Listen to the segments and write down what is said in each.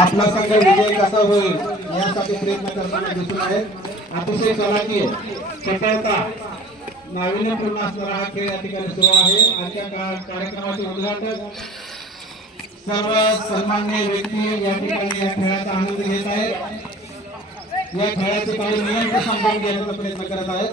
आपला संघ विजय कसा होईल यासाठी प्रयत्न करताना दिसून आहेत. अतिशय कलाकीय चपळता नाविन्यपूर्ण असणारा हा खेळ या ठिकाणी सुरू आहे. आजच्या कार्यक्रमाचे उद्घाटन सर्व सन्माननीय व्यक्ती या ठिकाणी या खेळाचा आनंद घेत आहेत. या खेळाचे काही नियम समजून घेण्याचा प्रयत्न करत आहेत.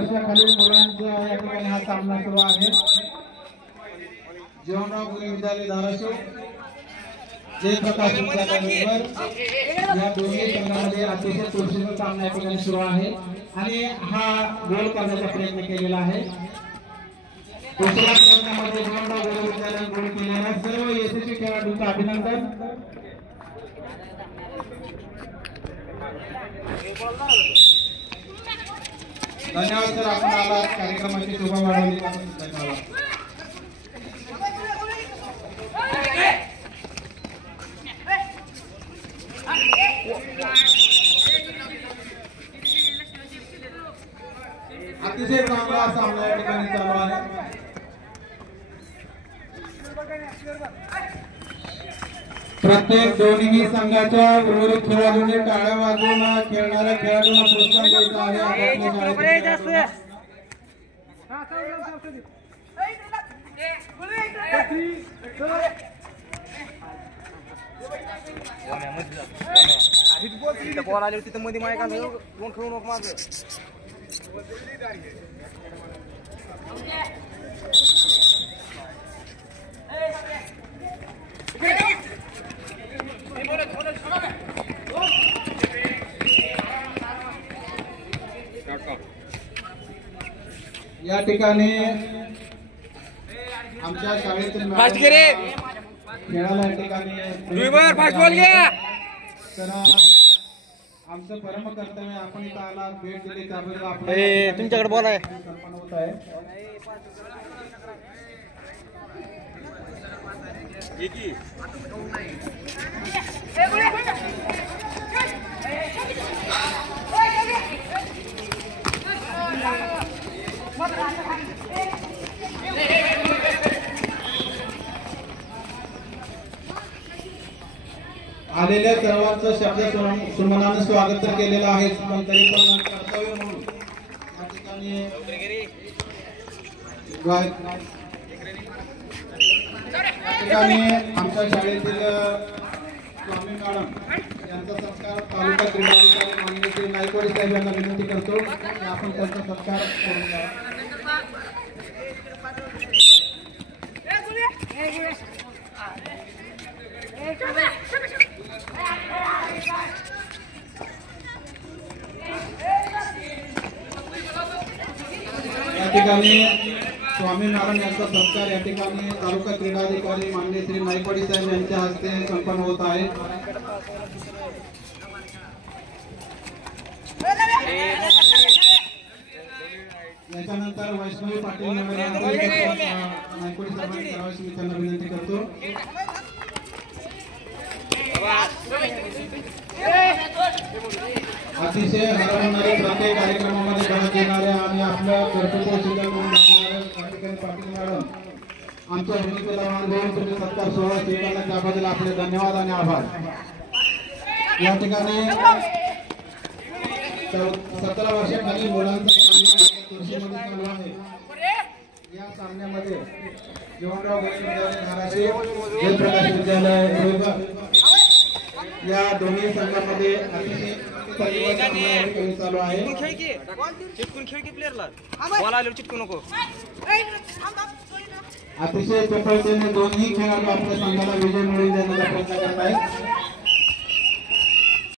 वर्षाखालील मुलांचा या ठिकाणी हा सामना सुरू आहे. जीवनराव गुरु विद्यालय धाराशिव जयप्रकाश विद्यालयावर या दोन्ही संघांमध्ये अतिशय चुरशीचा सामना या ठिकाणी सुरू आहे आणि हा गोल करण्याचा प्रयत्न केलेला आहे. दुसऱ्या प्रयत्नामध्ये जीवनराव गुरु विद्यालयाने गोल केलेला सर्व यशस्वी खेळाडूंचं अभिनंदन. धन्यवाद सर, आपण आला कार्यक्रमाची शोभा वाढवली. धन्यवाद. अतिशय चांगला सामना या ठिकाणी चालू आहे. प्रत्येक दोन्ही संघाच्या उर्वरित खेळाडूंनी टाळ्या वाजवून खेळणाऱ्या खेळाडूंना प्रोत्साहन द्यायचं आहे. बॉल आले तिथे मध्ये मायका कोण खेळू नको माझं. या ठिकाणी आमच्या शाळेतील खेळाला या ठिकाणी तर आमचं परम कर्तव्य आपण इथं आला भेट दिली त्याबद्दल आपण तुमच्याकडे बॉल आहे. होत आहे. आलेल्या सर्वांचं शब्द सुमनाने स्वागत तर केलेलं आहे, पण तरी पण कर्तव्य म्हणून या ठिकाणी आमच्या शाळेतील स्वामी मॅडम यांचा सत्कार तालुका क्रीडाधिकारी माननीय श्री नायकवाडी साहेब यांना विनंती करतो की आपण त्यांचा सत्कार करून द्या. या ठिकाणी स्वामी मॅडम यांचा सत्कार या ठिकाणी तालुका क्रीडाधिकारी माननीय श्री नायकवाडी साहेब यांच्या हस्ते संपन्न होत आहे. याच्यानंतर वैष्णवी पाटील नायकवाडी साहेबांनी करावयाची मी त्यांना विनंती करतो. अतिशय हरवणारे प्रत्येक कार्यक्रमामध्ये भाग घेणाऱ्या आणि आपल्या कर्तृत्व सिद्ध करून दाखवणाऱ्या पाटील मॅडम आमच्या भूमिकेला मान देऊन तुम्ही सत्कार सोहळा स्वीकारला त्याबद्दल आपले धन्यवाद आणि आभार. या ठिकाणी 17 वर्षाखालील मुलांचा सामना चालू आहे. या सामन्यामध्ये जीवनराव गुरु विद्यालय धाराशिव जयप्रकाश विद्यालय या दोन्ही संघांमध्ये अतिशय चालू आहे. अतिशय चपळतेने दोन्ही खेळाडू आपल्या संघाला विजय मिळवून देण्याचा प्रयत्न करत आहेत.